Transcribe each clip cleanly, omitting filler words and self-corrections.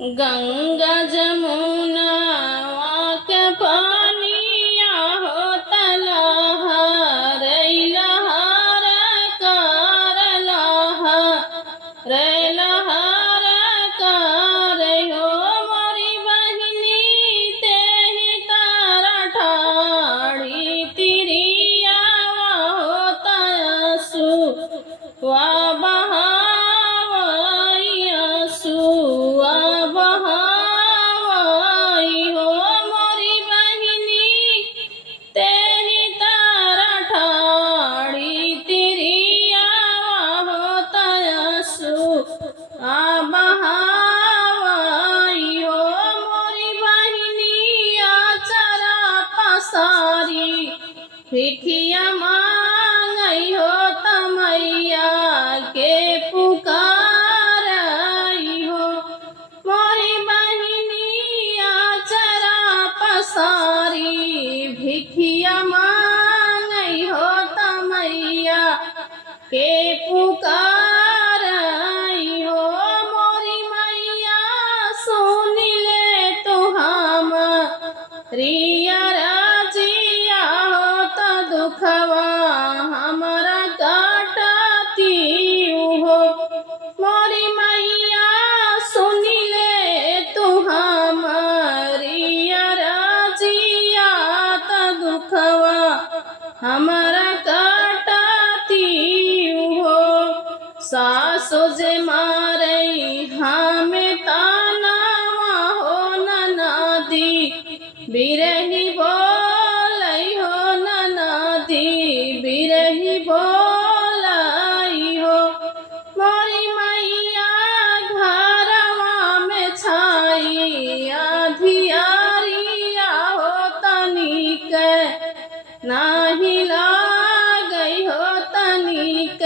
गंगा जमुना के पानिया हो तलहर लहर कर लहर लहर कर हो मोरी बहिनी तेहि तारा ठाड़ी तिरिया हो तयसु वा भिखिया मांगई हो तमैया के पुकारई हो मोरी बहिनिया चरा पसारी भिखिया मांगई हो तमैया के पुकारई हो मोरी मैया सुन ले तो हम रिया दुखवा हमारा काटती हो मोरी मैया सुन ले तू हमारी राजिया त दुखवा हमारा काटती हो सासो जे मारे हमें ताना हो नदी बिरही बिरही बोलाई हो मोरी मैया घरवा में छाई अधियारिया हो तनिक नाही लागई हो तनिक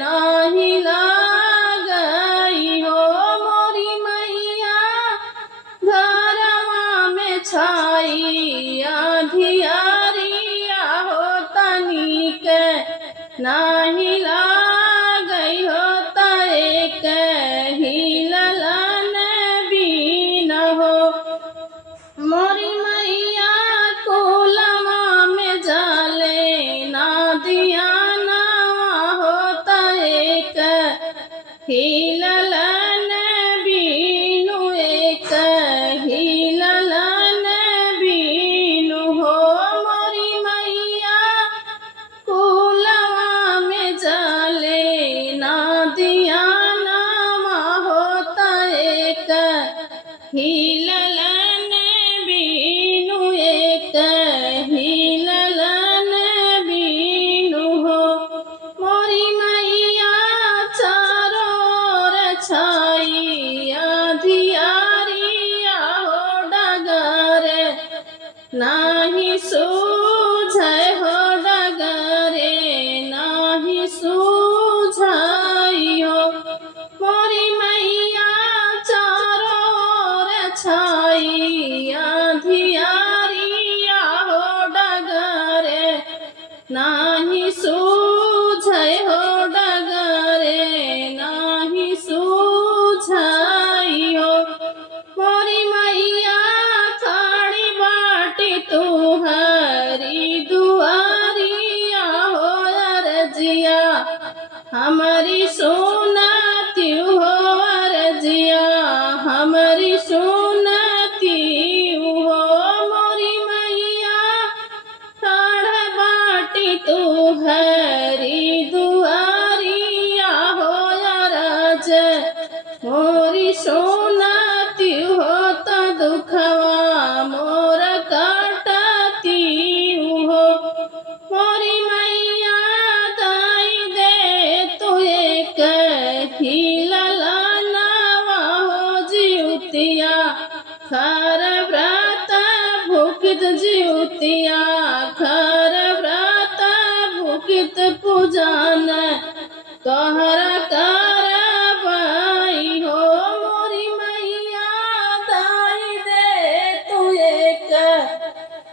नाही लागई हो मोरी मैया घरवा में छाई अधियारिया हो तनिक नाही लागई हो तनिक हिललन बीन हो मोरी मैया कुलमा में जाले ना दिया ना हो तनिक हिललन बीनु एक हिललन बीनु हो मोरी मैया कुलवा में जाले ना दिया नामा होता एक हिललन बीनु एक हिललन बीनु हो मोरी मैया चारों छाई अधियारिया हो डगर नाही सूझै हो डगरे नाही सूझई हो मोरी मैया चारों छाई अधियारिया हो डगरे नाही सूझै हो डगरे नाही सूझई हो मोरी मैया खाड़ी बाटी तू हरी दुआरिया हो अरजिया हमारी सुनती हो अरजिया हमारी सुनती हो मोरी मैया खाड़ बाटी तू हरी दुआरिया हो अरज मोरी सुनती हो तो दुखवा मोर काटती हो मोरी मैया दाई दे तू एक हिललनवा हो जिउतिया खर व्रत भूखित जिउतिया खर व्रत भूखित पूजन तोहरा करबई हो मोरी मैया दाई दे तू एक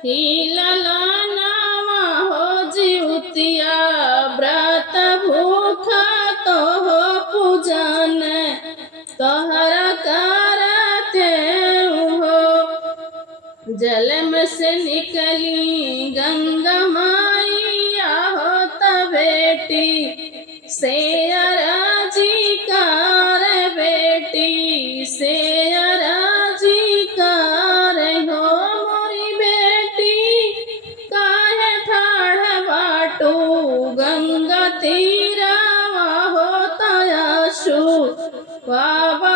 हिललनवा हो जिउतिया व्रत भूख तो हो पूजन तोहरा कर जलम से निकली गंगा माईया होता बेटी से अराजी कार बेटी से अराजी कार हो मोरी बेटी काहे ठाढ़ बाटू गंगा तीरा होता आशु बाबा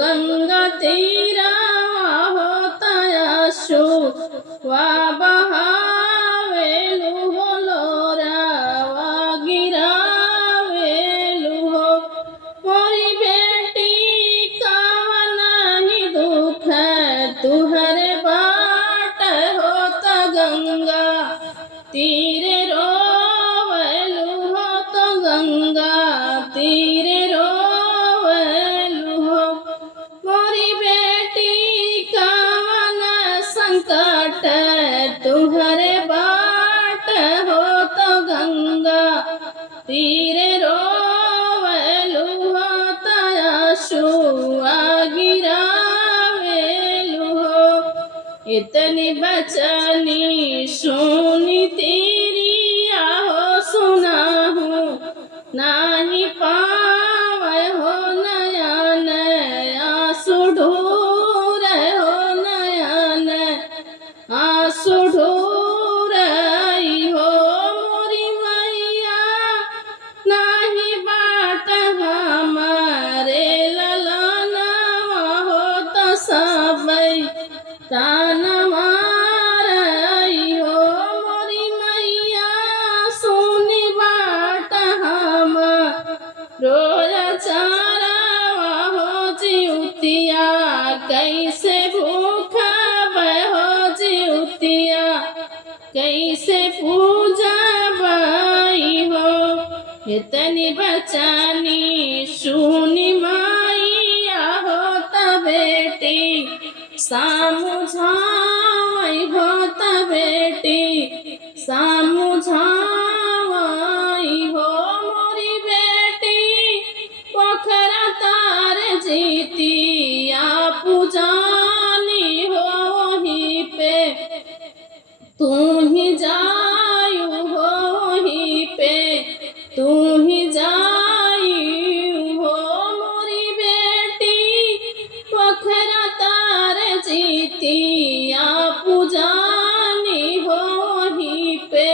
गंगा तीरा होता आशु वा बहावेलु हो लोरा वा गिरावेलु हो मोरी बेटी कावना ही दुख तुहरे बाट होता गंगा तीरे रोवेलु हो तो गंगा तीरे संकट तुहरे बाट हो तो गंगा तीरे रोवेलु हो आशु गिरावेलु हो इतनी बचनी सुनी तेरी आहो सुनाहू नाही पावे हो नयन आंसू ढूर हो नयन आंसू ढूरई हो मोरी मैया नाही बाट हमारे ललनवा हो तो सबई तान मारई हो मोरी मैया सुनी बाट हम रोज चारवा हो जिउतिया कैसे भूखा कैसे पूजा बाई हो इतनी बचानी सुनी माईया होता बेटी सामुझाई होता बेटी सामुझाई हो मोरी बेटी पोखरा तार जीती या पूजानी हो वहीं पे तू ही जायू हो ही पे तू ही जायू हो मोरी बेटी पोखरा तार जीती या पूजानी हो ही पे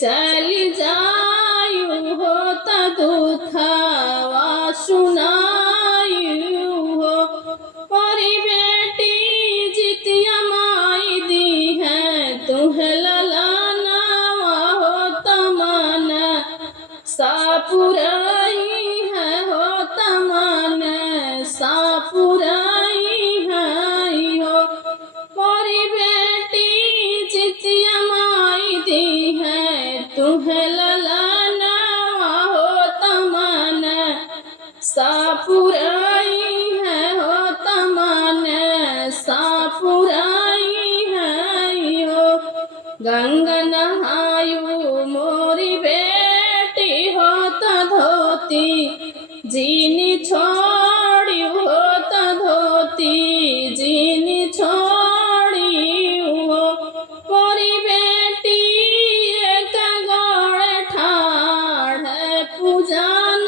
चली जायू हो ता दुखवा सुनायू हो मोरी बेटी जितिया माई दी है तुहे ललनवा हो तमन सापुराई है हो तमन सापुराई है हो मोरी बेटी जितिया माई दी है तुहे ललनवा हो तमन सापुराई है हो तमन सापुराई गंगा नहायू मोरी बेटी होता धोती जीनी छोड़ी होता धोती जीनी छोड़ी हो मोरी बेटी एक गौड़ ठाड़ पूजा न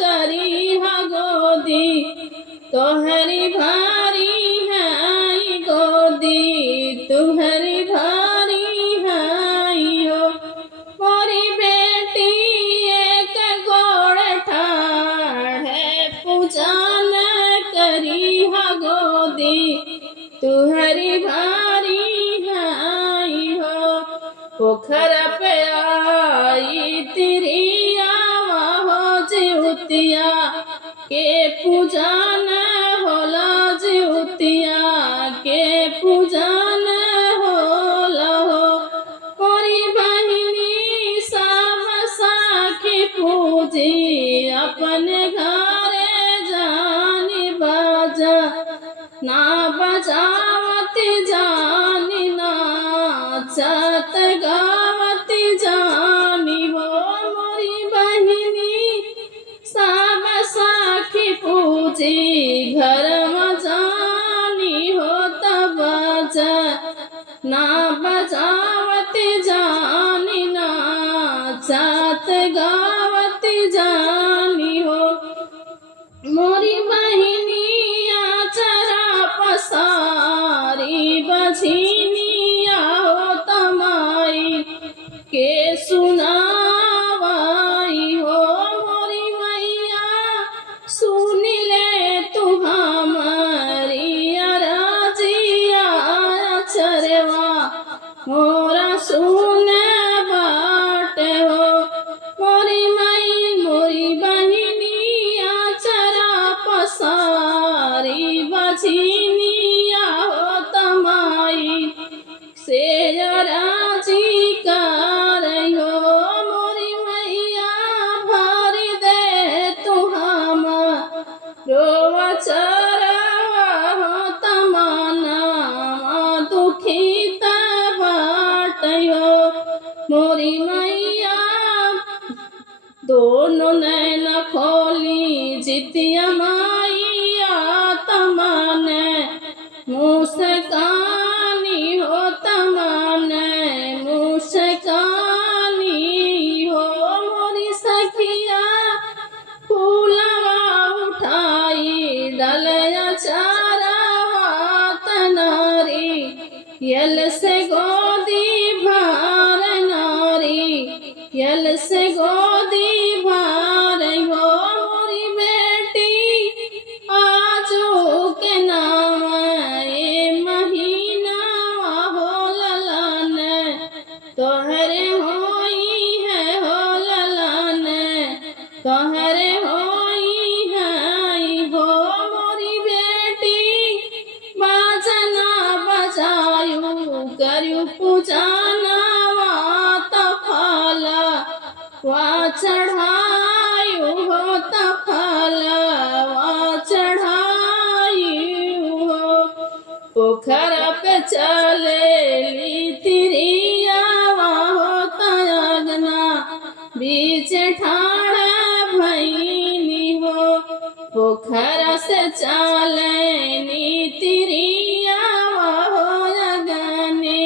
करी हा गोदी तोहरी भारी है गोदी तुम्हारी भारी मोरी बेटी एक गोड़ ठाड़ पूजा न करी हा गोदी तुहरी भारी हो पोखरा पे आई तेरी आवा हो जिउतिया के पूजा न होला जिउतिया के पूजा न होला हो मोरी बहिनी सब साखी पूजी अपने घरे जानी बाजा ना बजावती जानी नाचत गाव ना बजावत जानी नाचत गावत जानी हो। मोरी बहिनिया चरा पसारी बझिनिया हो तमाई के सुनावाई हो। मोरी मैया सुन ले तू हमारी अरजिया चरवा मोरा सुन बाट हो। मोरी बहिनिया चरा पसारी बझिनिया हो तमाई से राजी कर हो। मोरी मैया भरी दे तू हमरो चरवा हो तमन्ना दुखित बाट हो। मोरी मैया दोनों नैन खोली जितिया माइया तमने मुस्कानी हो तमने मुस्कानी हो। मोरी सखिया फूलवा उठाई डलया चारवा तनारी यल से गोदी भार नारी यल से गोदी भार हो। मोरी बेटी आजू के नाम ये महीना हो ललन तोहरे होई है हो ललन तोहरे होई है हो। मोरी बेटी बाजना बजायू करयू पूजाना तफला वा चढ़ायू हो तफला वा चढ़ायू हो। पोखरा पे चलेली तिरिया हो तगना बीच ठाड़ा भैनी हो। पोखरा से चलेनी तिरिया हो अगने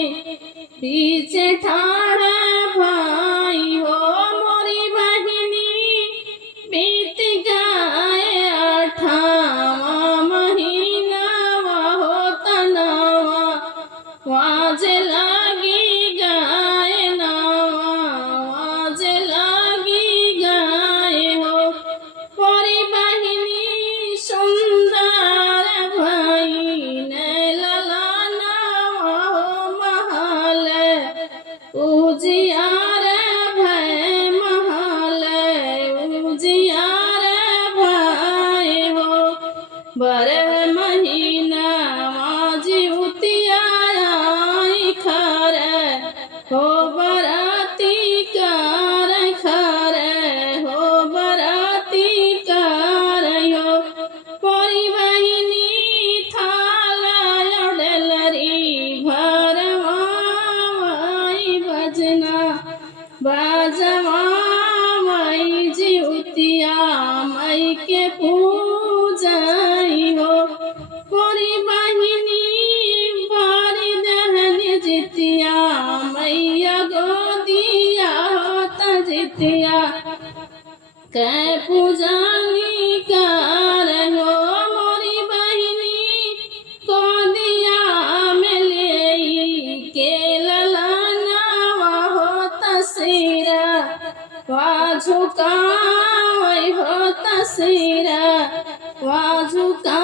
बीच ठाड़ा भाई हो। मोरी बहिनी बीत गए 8वां महीना हो तनावा वाज लगी गाय नावा वाज लगी गाय हो। मोरी बहिनी सुंदर भाई ने ललाना हो महल उजियार भय महल उजियार भय हो। बरह महीना माजी उतियाई खर हो बराती कर खर हो बराती कर हो। मोरी बहिनी थाला डलरी भरवाई बजना बाजवाई जी उतिया मई के पूजाई हो। मोरी बहिनी भारी दहन जितिया मैया गोदिया हो तजितिया कै पूजानी कर हो। मोरी बहिनी गोदिया में ले के ललाना हो तसीरा वा झुकाई हो तसीरा वा झुका